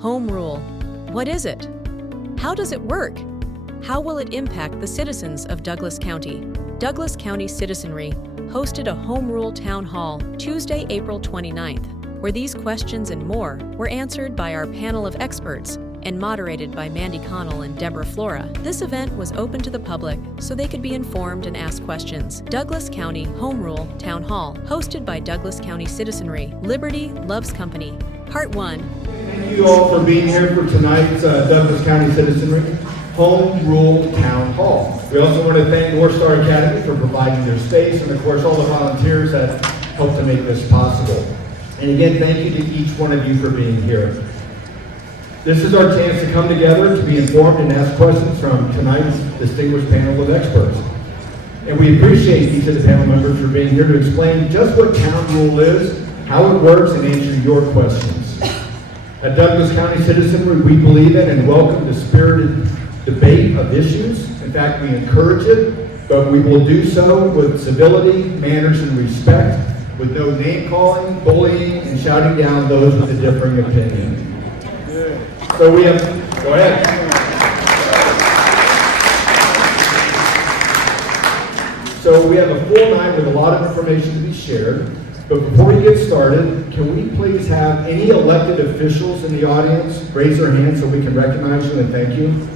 Home rule. What is it? How does it work? How will it impact the citizens of Douglas County? Douglas County Citizenry hosted a Home Rule Town Hall Tuesday, April 29th, where these questions and more were answered by our panel of experts and moderated by Mandy, Connell, and Deborah, Flora. This event was open to the public so they could be informed and ask questions. Douglas County Home Rule Town Hall, hosted by Douglas County Citizenry. Liberty loves company. Part 1. Thank you all for being here for tonight's Douglas County Citizenry Home Rule Town Hall. We also want to thank North Star Academy for providing their space and, of course, all the volunteers that helped to make this possible. And again, thank you to each one of you for being here. This is our chance to come together to be informed and ask questions from tonight's distinguished panel of experts. And we appreciate each of the panel members for being here to explain just what town rule is, how it works, and answer your questions. At Douglas County Citizenry, we believe in and welcome the spirited debate of issues. In fact, we encourage it, but we will do so with civility, manners, and respect, with no name-calling, bullying, and shouting down those with a differing opinion. So we have, go ahead. So we have a full night with a lot of information to be shared. But before we get started, can we please have any elected officials in the audience raise their hands so we can recognize you and thank you?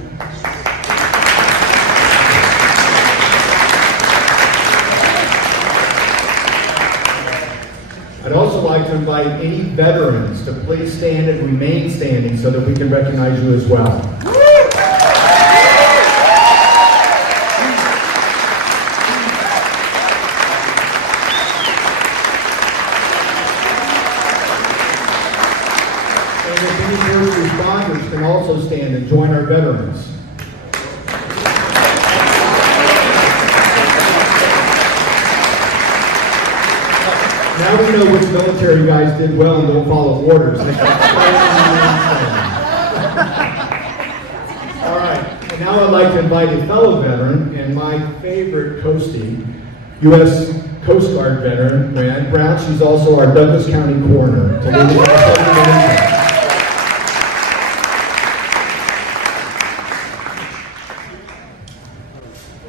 I'd also like to invite any veterans to please stand and remain standing so that we can recognize you as well. And if any first responders can also stand and join our veterans. Now we know which military guys did well and don't follow orders. All right, and now I'd like to invite a fellow veteran and my favorite coastie, U.S. Coast Guard veteran, Brad Brown. She's also our Douglas County coroner. Good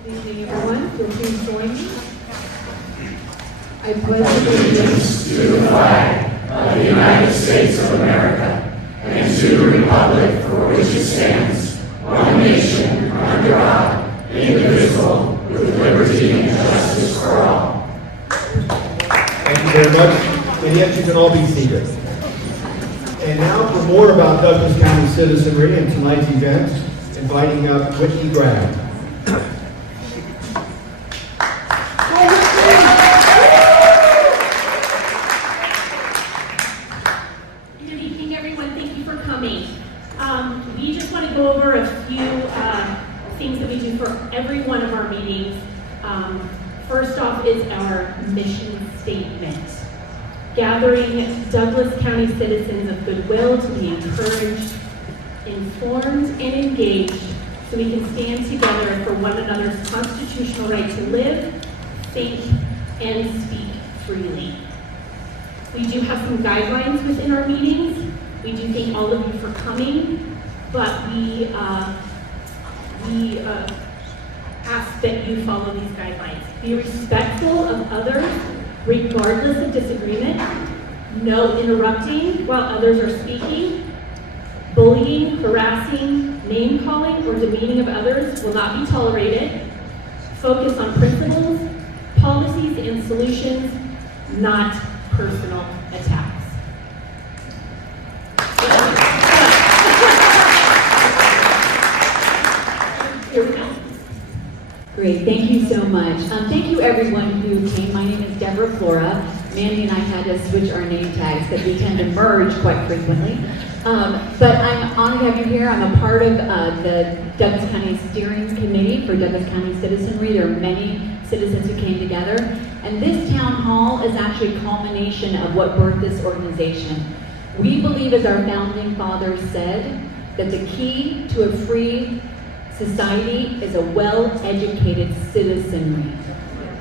evening, everyone. Will you please join me? I pledge allegiance to the flag of the United States of America and to the republic for which it stands, one nation, under God, indivisible, with liberty and justice for all. Thank you very much. And yes, you can all be seated. And now for more about Douglas County Citizenry and tonight's event, inviting up Whitney Grab. We just want to go over a few things that we do for every one of our meetings. First off is our mission statement. Gathering Douglas County citizens of goodwill to be encouraged, informed, and engaged so we can stand together for one another's constitutional right to live, think, and speak freely. We do have some guidelines within our meetings. We do thank all of you for coming, but we ask that you follow these guidelines. Be respectful of others, regardless of disagreement. No interrupting while others are speaking. Bullying, harassing, name-calling, or demeaning of others will not be tolerated. Focus on principles, policies, and solutions, not personal attacks. Here we go. Great, thank you so much. Thank you everyone who came. My name is Deborah, Flora. Mandy and I had to switch our name tags because we tend to merge quite frequently. But I'm honored to have you here. I'm a part of the Douglas County Steering Committee for Douglas County Citizenry. There are many citizens who came together. And this town hall is actually a culmination of what birthed this organization. We believe, as our founding fathers said, that the key to a free society is a well-educated citizenry.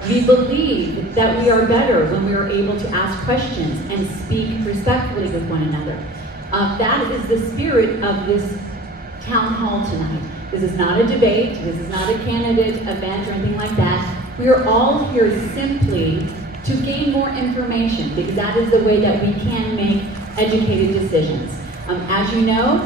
We believe that we are better when we are able to ask questions and speak respectfully with one another. That is the spirit of this town hall tonight. This is not a debate, this is not a candidate event or anything like that. We are all here simply to gain more information, because that is the way that we can make educated decisions. As you know,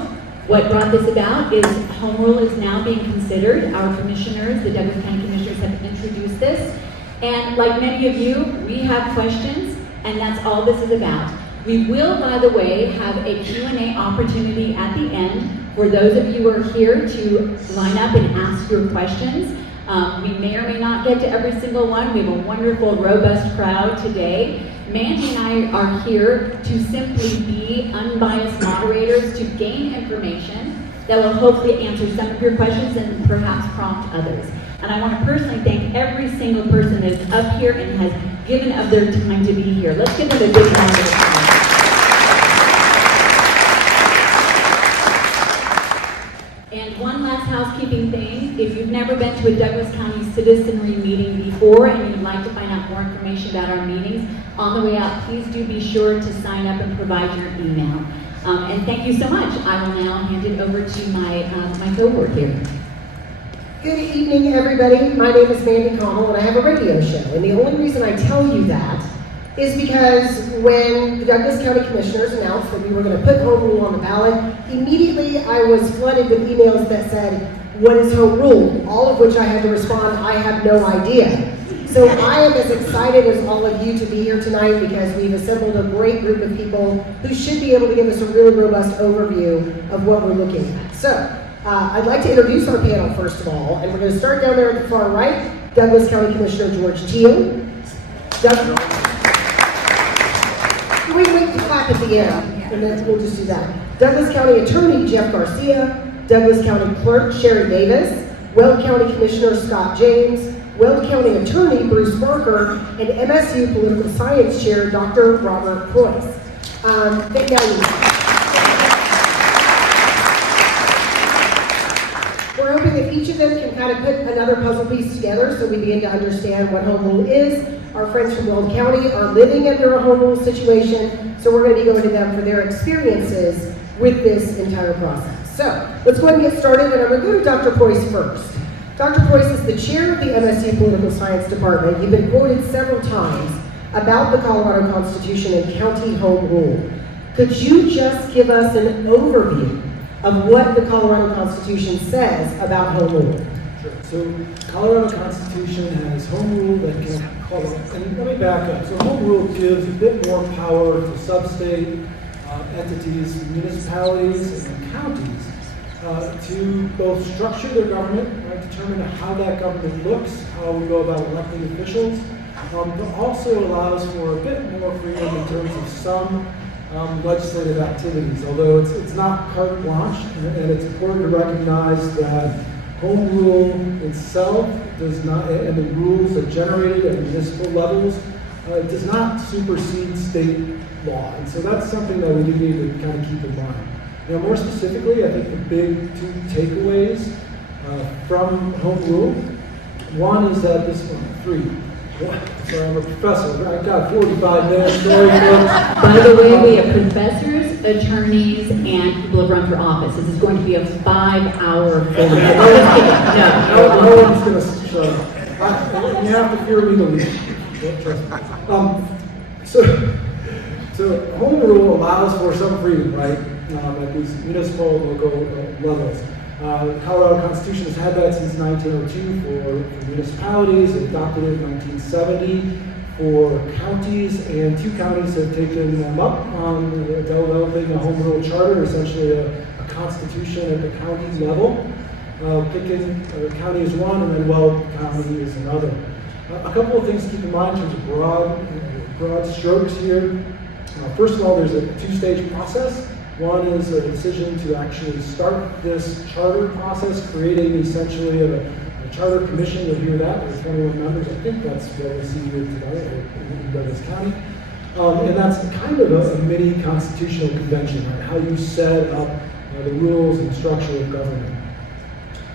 what brought this about is home rule is now being considered. Our commissioners, the Douglas County Commissioners, have introduced this. And like many of you, we have questions, and that's all this is about. We will, by the way, have a Q&A opportunity at the end for those of you who are here to line up and ask your questions. We may or may not get to every single one. We have a wonderful, robust crowd today. Mandy and I are here to simply be unbiased moderators to gain information that will hopefully answer some of your questions and perhaps prompt others. And I want to personally thank every single person that is up here and has given of their time to be here. Let's give them a big round of applause. And one last housekeeping thing, if you've never been to a Douglas County Citizenry meeting before and you'd like to find out more information about our meetings, on the way out, please do be sure to sign up and provide your email. And thank you so much. I will now hand it over to my cohort here. Good evening, everybody. My name is Mandy, and I have a radio show. And the only reason I tell you that is because when the Douglas County Commissioners announced that we were going to put home rule on the ballot, immediately I was flooded with emails that said, "What is home rule?" All of which I had to respond, "I have no idea." So I am as excited as all of you to be here tonight because we've assembled a great group of people who should be able to give us a really robust overview of what we're looking at. So I'd like to introduce our panel first of all, and we're going to start down there at the far right, Douglas County Commissioner George Teal. Wait to clap at the end, and then we'll just do that. Douglas County Attorney Jeff Garcia, Douglas County Clerk Sheri Davis, Weld County Commissioner Scott James, Weld County Attorney Bruce Barker, and MSU Political Science Chair Dr. Robert Pruehs. We're hoping that each of them can kind of put another puzzle piece together so we begin to understand what home rule is. Our friends from Weld County are living under a home rule situation, so we're going to be going to them for their experiences with this entire process. So let's go ahead and get started, and I'm going to go to Dr. Pruehs first. Dr. Pruehs is the chair of the MSU Political Science Department. You've been quoted several times about the Colorado Constitution and county home rule. Could you just give us an overview of what the Colorado Constitution says about home rule? Sure. So Colorado Constitution has home rule that can call it, and let me back up. So home rule gives a bit more power to sub-state entities, municipalities, and counties to both structure their government, right, determine how that government looks, how we go about electing officials, but also allows for a bit more freedom in terms of some legislative activities, although it's not carte blanche, and it's important to recognize that home rule itself does not, and the rules that are generated at municipal levels, does not supersede state law. And so that's something that we do need to kind of keep in mind. Now, more specifically, I think the big two takeaways from home rule, one is that this one, sorry, I'm a professor. I've got 45 minutes. By the way, we have professors, attorneys, and people who run for office. This is going to be a 5-hour film. No one's going to shut up. You have to fear me to leave. Trust me. So home rule allows for some freedom, right, at these municipal and local levels. The Colorado Constitution has had that since 1902 for municipalities. It adopted it in 1970 for counties, and 2 counties have taken them up on developing a home rule charter, essentially a constitution at the county level. Pickett County is one, and then Weld County is another. A couple of things to keep in mind in terms of broad strokes here. First of all, there's a 2-stage process. One is a decision to actually start this charter process, creating essentially a charter commission. You'll hear that. There's 21 members. I think that's what we see here today in Douglas County. And that's kind of a mini constitutional convention, right? How you set up the rules and structure of government.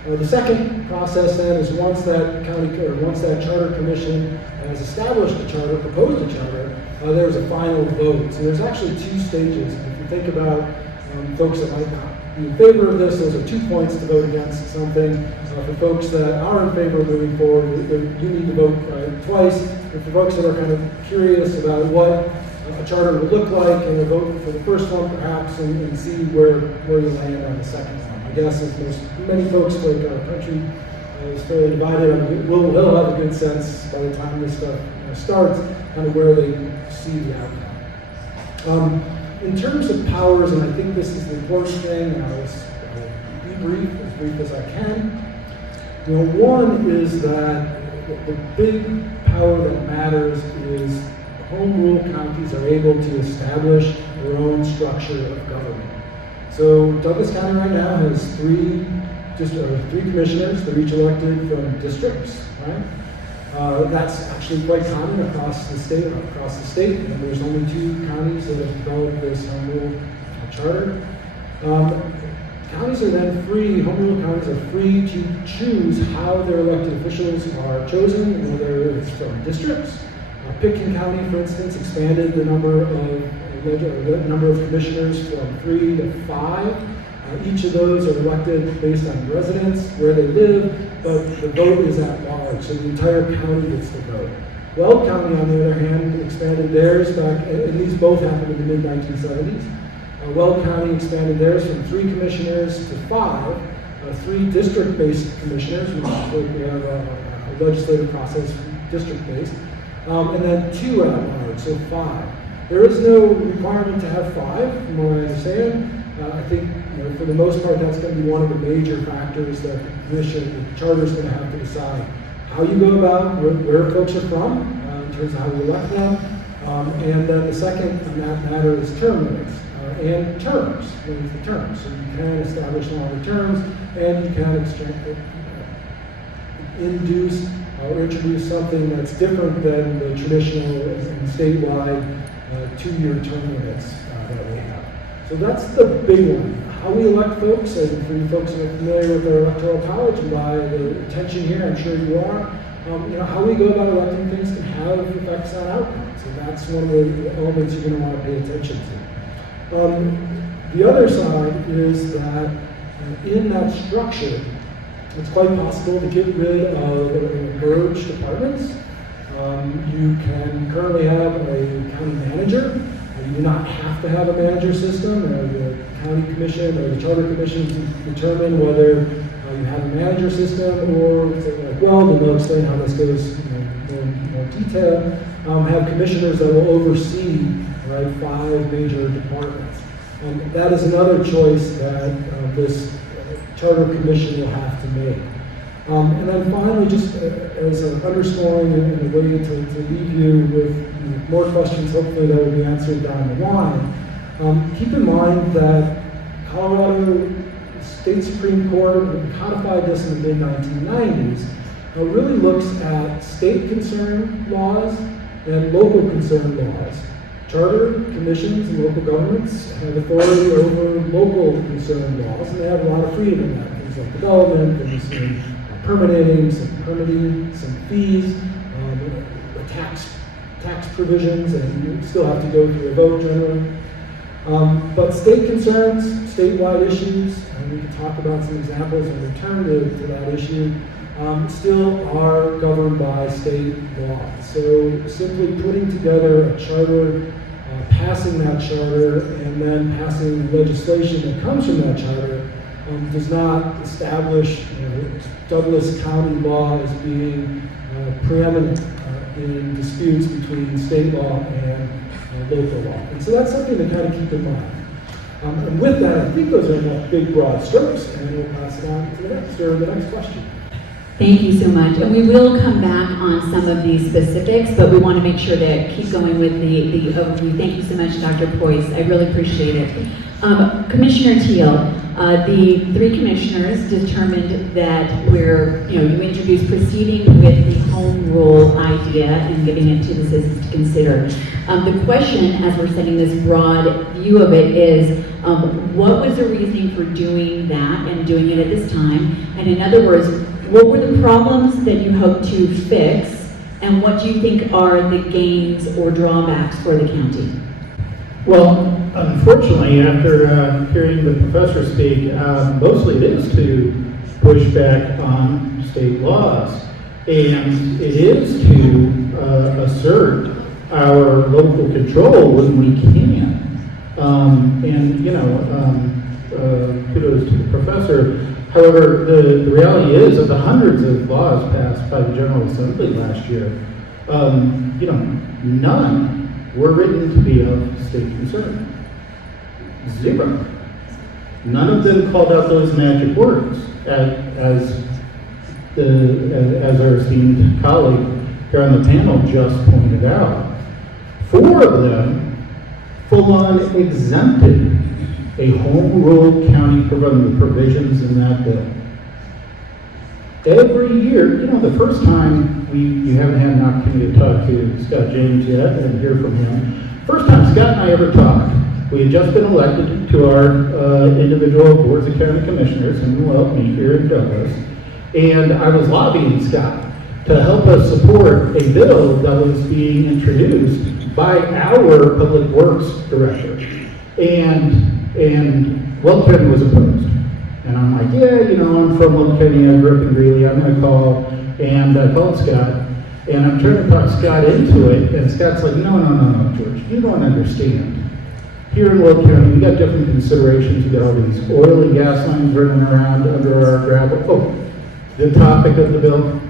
The second process then is once that charter commission has established a charter, proposed a charter, there's a final vote. So there's actually 2 stages. If you think about Folks that might not be in favor of this, those are 2 points to vote against something. For folks that are in favor of moving forward, you need to vote twice. And for folks that are kind of curious about what a charter would look like, and we'll vote for the first one perhaps and see where you land on the second one. My guess is many folks like our country is fairly divided. I mean, we'll have a good sense by the time this stuff starts, kind of where they see the outcome. In terms of powers, and I think this is the important thing, and I'll be as brief as I can. One is that the big power that matters is home rule counties are able to establish their own structure of government. So Douglas County right now has three commissioners. They're each elected from districts, right? That's actually quite common across the state. And there's only 2 counties that have developed this home rule charter. Counties are then free, home rule counties are free to choose how their elected officials are chosen, whether it's from districts. Pitkin County, for instance, expanded the number of commissioners from 3 to 5. Each of those are elected based on residence, where they live, but the vote is at large, so the entire county gets to vote. Weld County, on the other hand, expanded theirs back, and these both happened in the mid-1970s. Weld County expanded theirs from 3 commissioners to 5, 3 district-based commissioners, which we have a legislative process district-based, and then 2 at large, so 5. There is no requirement to have 5, from what I understand. I think, for the most part, that's going to be one of the major factors that the charter is going to have to decide how you go about where folks are from in terms of how you elect them, and then the second on that matter is term limits and terms. Limits the terms, so you can establish longer terms, and you can induce or introduce something that's different than the traditional and statewide 2-year term limits that we have. So that's the big one. How we elect folks, and for you folks who are familiar with our electoral college, and by the attention here, I'm sure you are, how we go about electing things can have effects on outcomes. So that's one of the elements you're going to want to pay attention to. The other side is that in that structure, it's quite possible to get rid of merged departments. You can currently have a county manager. You do not have to have a manager system. The county commission or the charter commission can determine whether you have a manager system, or like Weld, and they'll explain how this goes in more detail. Have commissioners that will oversee 5 major departments. That is another choice that this charter commission will have to make. And then finally, just as an underscoring and a way to leave you with more questions, hopefully that will be answered down the line, keep in mind that Colorado State Supreme Court codified this in the mid-1990s, really looks at state concern laws and local concern laws. Charter commissions and local governments have authority over local concern laws, and they have a lot of freedom in that. Things like development, and some permitting, some fees, tax provisions, and you still have to go through a vote generally. But state concerns, statewide issues, and we can talk about some examples and return to that issue, still are governed by state law. So simply putting together a charter, passing that charter, and then passing legislation that comes from that charter does not establish Douglas County law as being preeminent in disputes between state law and local law. And so that's something to kind of keep in mind. And with that, I think those are enough big, broad strokes, and we'll pass it on to the next question. Thank you so much. And we will come back on some of these specifics, but we want to make sure to keep going with the overview. Thank you so much, Dr. Pruehs. I really appreciate it. Commissioner Teal, the 3 commissioners determined that you introduced proceeding with the home rule idea and giving it to the citizens to consider. The question, as we're setting this broad view of it, is what was the reasoning for doing that and doing it at this time? And in other words, what were the problems that you hope to fix, and what do you think are the gains or drawbacks for the county? Well, unfortunately, after hearing the professor speak, mostly it is to push back on state laws. And it is to assert our local control when we can. Kudos to the professor. However, the reality is of the hundreds of laws passed by the General Assembly last year, none were written to be of state concern. Zero. None of them called out those magic words, as our esteemed colleague here on the panel just pointed out. 4 of them full-on exempted a home rule county from the provisions in that bill. Every year, the first time you haven't had an opportunity to talk to Scott James yet and hear from him. First time Scott and I ever talked, we had just been elected to our individual boards of county commissioners, and well, me here in Douglas. And I was lobbying Scott to help us support a bill that was being introduced by our public works director. And Weld County was opposed. And I'm like, I'm from Weld County, I grew up in Greeley, I'm gonna call. And I called Scott, and I'm trying to talk Scott into it, and Scott's like, no, George, you don't understand. Here in Weld County, we got different considerations. We got all these oil and gas lines running around under our gravel. Oh, the topic of the bill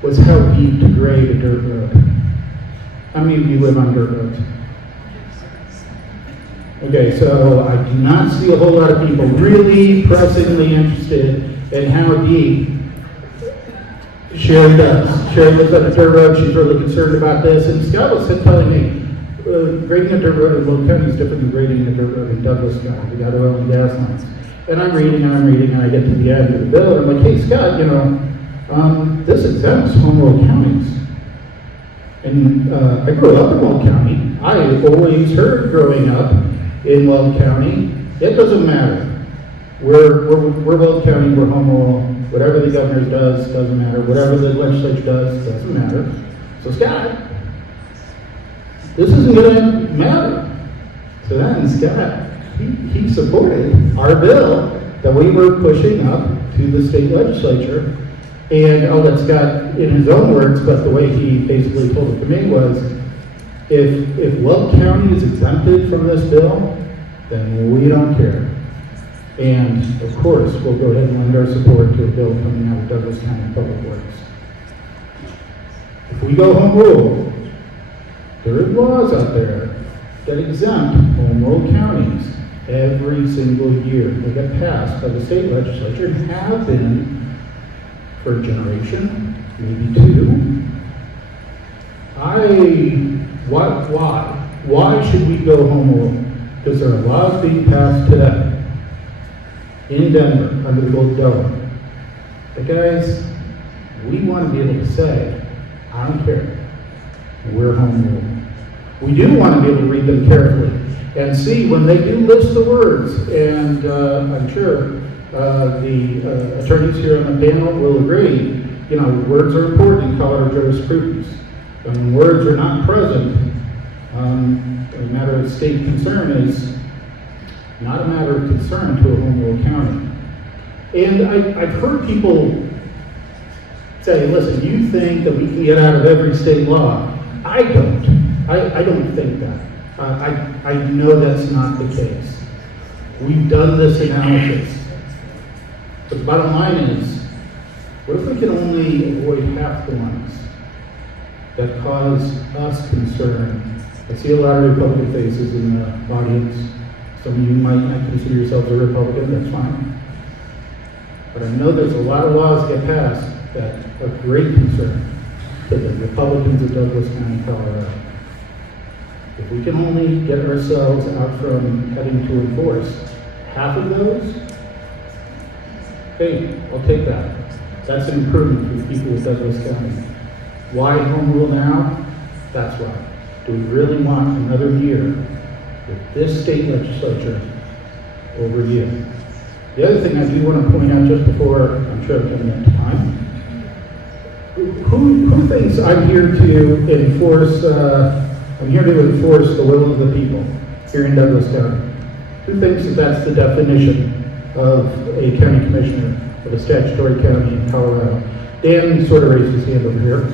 was how deep to grade a dirt road. How many of you live on dirt roads? Okay, so I do not see a whole lot of people really pressingly interested in how deep Sheri does. Sheri lives on a dirt road. She's really concerned about this. And Scott was telling me, grading a dirt road in Weld County is different than grading a dirt road in Douglas County. We got oil and gas lines. And I'm reading, and I get to the end of the bill, and I'm like, hey, Scott, this exempts home rule counties. And I grew up in Weld County. I always heard growing up in Weld County, it doesn't matter. We're Weld County, we're home rule. Whatever the governor does, doesn't matter. Whatever the legislature does, doesn't matter. So Scott, this isn't gonna matter. So then Scott, he supported our bill that we were pushing up to the state legislature. And I'll let Scott in his own words, but the way he basically told it to me was, if Weld County is exempted from this bill, then we don't care. And of course, we'll go ahead and lend our support to a bill coming out of Douglas County Public Works. If we go home rule, there are laws out there that exempt home rule counties every single year. They get passed by the state legislature and have been for a generation, maybe 2. Why should we go home rule? Because there are laws being passed today in Denver under the Gold Dome. But guys, we want to be able to say, I don't care, we're home rule. We do want to be able to read them carefully and see when they do list the words, and I'm sure the attorneys here on the panel will agree, words are important in Colorado jurisprudence. When words are not present, a matter of state concern is not a matter of concern to a home rule county. And I've heard people say, listen, you think that we can get out of every state law. I don't. I don't think that. I know that's not the case. We've done this analysis. But the bottom line is, what if we can only avoid half the ones that cause us concern? I see a lot of Republican faces in the audience. Some of you might not consider yourselves a Republican, that's fine. But I know there's a lot of laws that get passed that are great concern to the Republicans of Douglas County, Colorado. If we can only get ourselves out from having to enforce half of those, hey, I'll take that. That's an improvement for the people of Douglas County. Why home rule now? That's why. Do we really want another year with this state legislature over you? The other thing I do want to point out just before, I'm sure I'm coming up to time, who thinks I'm here to enforce the will of the people? here in Douglas County. Who thinks that that's the definition of a county commissioner of a statutory county in Colorado? Dan sort of raised his hand over here.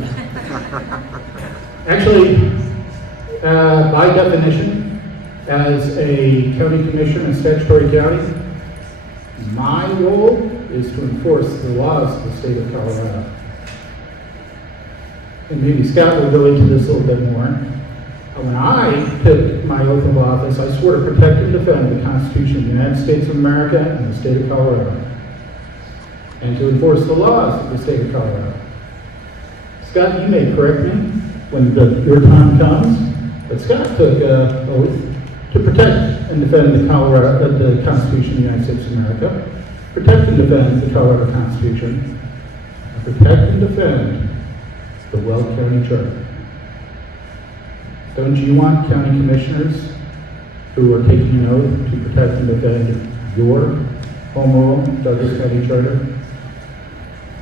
Actually, by definition, as a county commissioner in a statutory county, my role is to enforce the laws of the state of Colorado. And maybe Scott will go into this a little bit more. When I took my oath of office, I swore to protect and defend the Constitution of the United States of America and the state of Colorado, and to enforce the laws of the state of Colorado. Scott, you may correct me when your time comes, but Scott took an oath to protect and defend the Constitution of the United States of America, protect and defend the Colorado Constitution, and protect and defend the Weld County Charter. Don't you want county commissioners who are taking an oath to protect and defend your home rule, Douglas County Charter?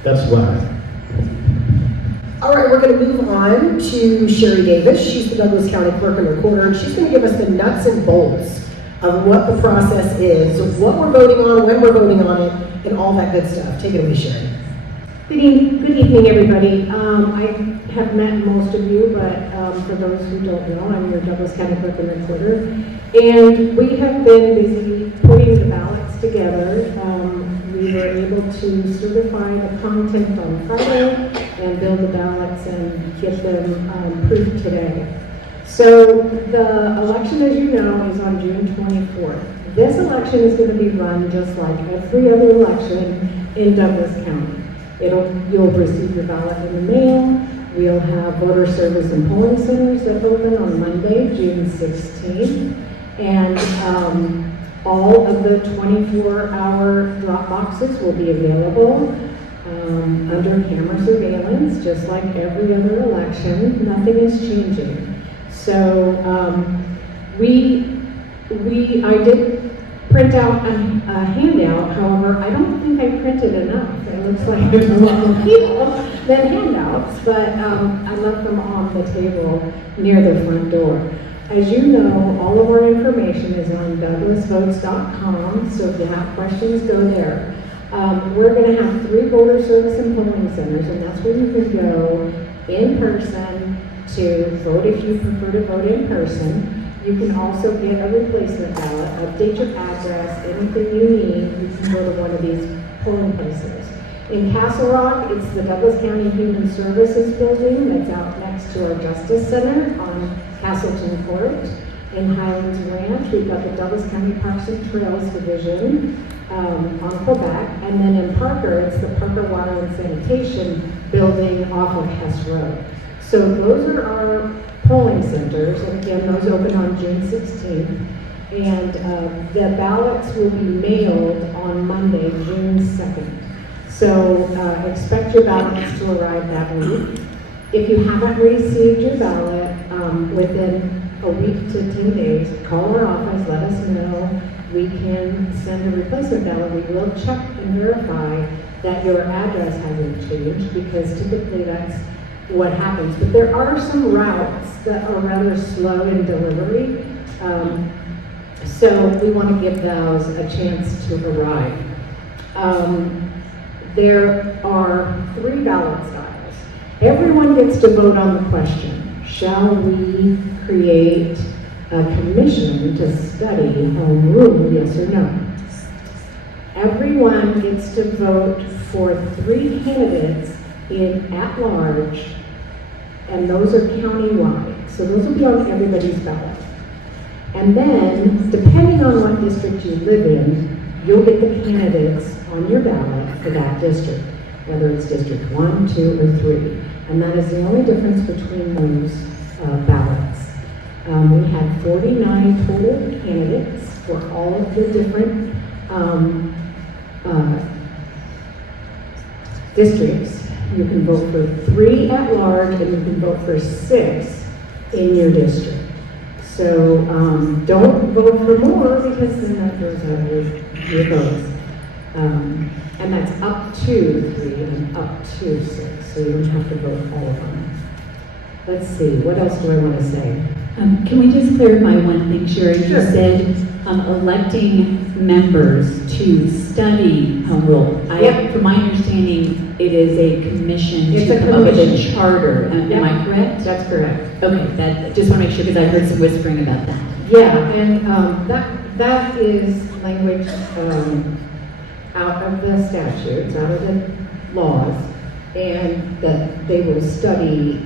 That's why. All right, we're going to move on to Sheri Davis. She's the Douglas County Clerk and Recorder, and she's going to give us the nuts and bolts of what the process is, what we're voting on, when we're voting on it, and all that good stuff. Take it away, Sheri. Good evening, everybody. I have met most of you, but for those who don't know, I'm your Douglas County Clerk and Recorder. And we have been busy putting the ballots together. We were able to certify the content on Friday and build the ballots and get them proved today. So the election, as you know, is on June 24th. This election is going to be run just like every other election in Douglas County. You'll receive your ballot in the mail. We'll have voter service and polling centers that open on Monday, June 16th. And all of the 24-hour drop boxes will be available under camera surveillance, just like every other election. Nothing is changing. So I did print out a handout. However, I don't think I printed enough. It looks like there's a lot more people than handouts, but I left them on the table near the front door. As you know, all of our information is on douglasvotes.com, so if you have questions, go there. We're going to have 3 voter service and polling centers, and that's where you can go in person to vote if you prefer to vote in person. You can also get a replacement ballot, update your address, anything you need, you can go to one of these polling places. In Castle Rock, it's the Douglas County Human Services Building that's out next to our Justice Center on Castleton Court. In Highlands Ranch, we've got the Douglas County Parks and Trails Division on Quebec. And then in Parker, it's the Parker Water and Sanitation Building off of Hess Road. So those are our polling centers, and again, those open on June 16th. And the ballots will be mailed on Monday, June 2nd. So expect your ballots to arrive that week. If you haven't received your ballot within a week to 10 days, call our office, let us know. We can send a replacement ballot. We will check and verify that your address hasn't changed, because typically that's what happens. But there are some routes that are rather slow in delivery. So we want to give those a chance to arrive. There are 3 ballot styles. Everyone gets to vote on the question, shall we create a commission to study home rule, yes or no? Everyone gets to vote for 3 candidates in at-large, and those are county-wide. So those will be on everybody's ballot. And then, depending on what district you live in, you'll get the candidates on your ballot for that district, whether it's District 1, 2, or 3. And that is the only difference between those ballots. We had 49 total candidates for all of the different districts. You can vote for 3 at large, and you can vote for 6 in your district. So don't vote for more, because then that goes out your votes. And that's up to 3 and up to 6, so you don't have to vote all of them. Let's see, what else do I want to say? Can we just clarify one thing, Sheri? You Sure. said electing members to study home rule. Yep. From my understanding, it is a commission It's to a come up with a commission. charter. Am Yep. I correct? That's correct. Okay, that, just want to make sure, because I heard some whispering about that. Yeah, and that is language out of the statutes, out of the laws, and that they will study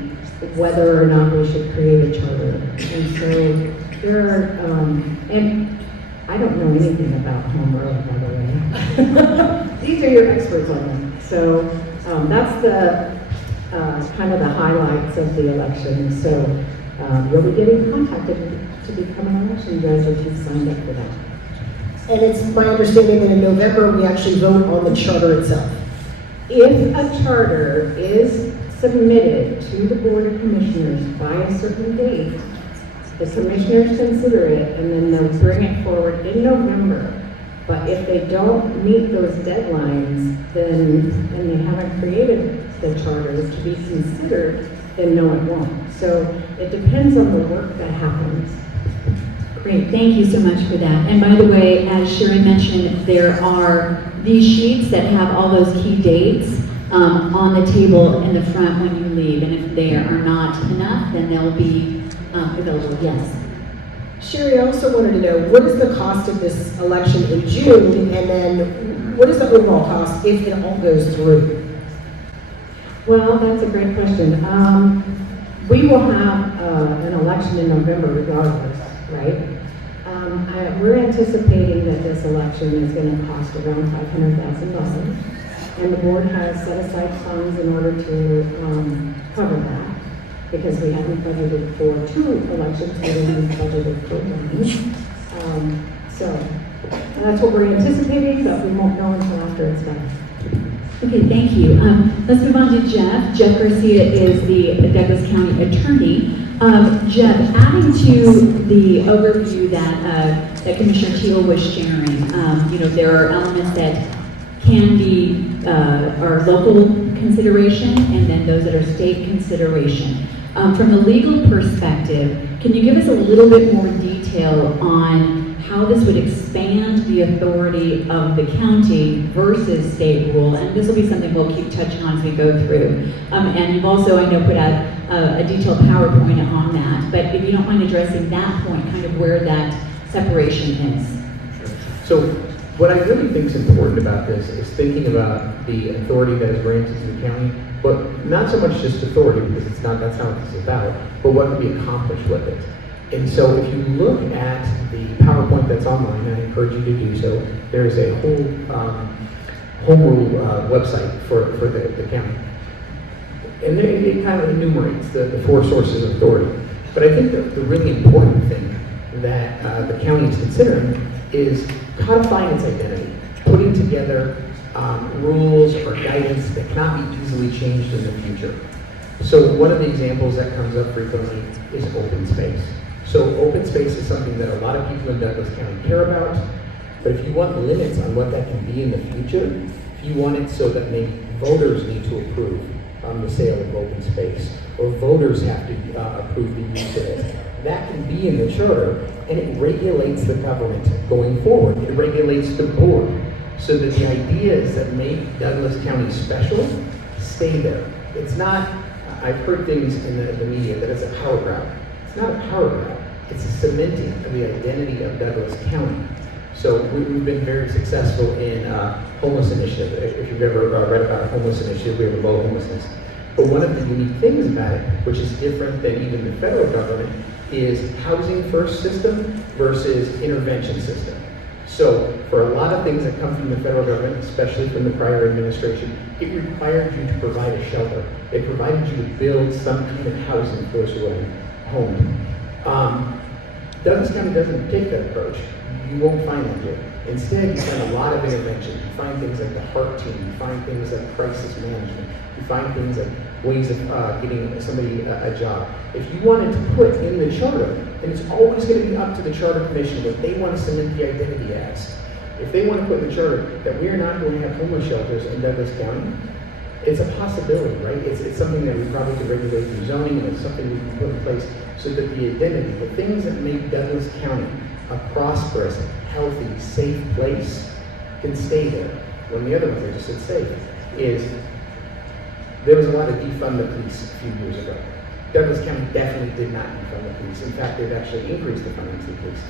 whether or not we should create a charter. And so there are, and I don't know anything about home rule, by the way. These are your experts on them. So that's the kind of the highlights of the election. So you'll be getting contacted to become an election judge if you've signed up for that. And it's my understanding that in November, we actually vote on the charter itself. If a charter is submitted to the Board of Commissioners by a certain date, the commissioners consider it and then they'll bring it forward in November. But if they don't meet those deadlines, then, and they haven't created the charter to be considered, then no, it won't. So it depends on the work that happens. Great, thank you so much for that. And by the way, as Sheri mentioned, there are these sheets that have all those key dates on the table in the front when you leave. And if they are not enough, then they'll be available. Yes. Sheri, I also wanted to know, what is the cost of this election in June, and then what is the overall cost if it all goes through? Well, that's a great question. We will have an election in November regardless, right? We're anticipating that this election is going to cost around $500,000, and the board has set aside funds in order to cover that, because we haven't budgeted for 2 elections, we only budgeted for 1. So that's what we're anticipating, but we won't know until after it's done. Okay, thank you. Let's move on to Jeff. Jeff Garcia is the Douglas County Attorney. Jeff, adding to the overview that Commissioner Teal was sharing, there are elements that can be are local consideration, and then those that are state consideration. From the legal perspective, can you give us a little bit more detail on how this would expand the authority of the county versus state rule? And this will be something we'll keep touching on as we go through. And you've also, I know, put out a detailed PowerPoint on that. But if you don't mind addressing that point, kind of where that separation is. Sure. So what I really think is important about this is thinking about the authority that is granted to the county, but not so much just authority, because that's not what this is about, but what can be accomplished with it. And so if you look at the PowerPoint that's online, and I encourage you to do so, there's a whole home rule website for the county. And then it kind of enumerates the 4 sources of authority. But I think the really important thing that the county is considering is codifying its identity, putting together rules or guidance that cannot be easily changed in the future. So one of the examples that comes up frequently is open space. So open space is something that a lot of people in Douglas County care about, but if you want limits on what that can be in the future, if you want it so that maybe voters need to approve the sale of open space, or voters have to approve the use of it, that can be in the charter, and it regulates the government going forward. It regulates the board, so that the ideas that make Douglas County special stay there. It's not, I've heard things in the media that it's a power grab. It's not a power grab. It's a cementing of the identity of Douglas County. So we've been very successful in homeless initiative. If you've ever read about a homeless initiative, we have a low homelessness. But one of the unique things about it, which is different than even the federal government, is housing first system versus intervention system. So for a lot of things that come from the federal government, especially from the prior administration, it required you to provide a shelter. It provided you to build some kind of housing for those who are home. Douglas County doesn't take that approach. You won't find that here. Instead, you find a lot of intervention. You find things like the HEART team. You find things like crisis management. You find things like ways of getting somebody a job. If you wanted to put in the charter, then it's always going to be up to the charter commission what they want to cement the identity as. If they want to put in the charter that we are not going to have homeless shelters in Douglas County, It's a possibility, right? It's something that we probably could regulate through zoning, and it's something we can put in place so that the identity, the things that make Douglas County a prosperous, healthy, safe place can stay there. One of the other ones I just said safe is there was a lot of defund the police a few years ago. Douglas County definitely did not defund the police. In fact, they've actually increased the funding to the police.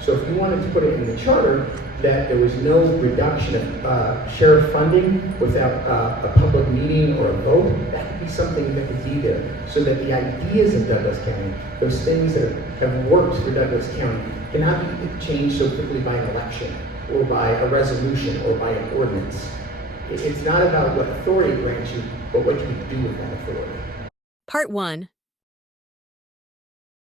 So if you wanted to put it in the charter that there was no reduction of sheriff funding without a public meeting or a vote, that could be something that could be there. So that the ideas of Douglas County, those things that have worked for Douglas County, cannot be changed so quickly by an election or by a resolution or by an ordinance. It's not about what authority grants you, but what you do with that authority. Part 1.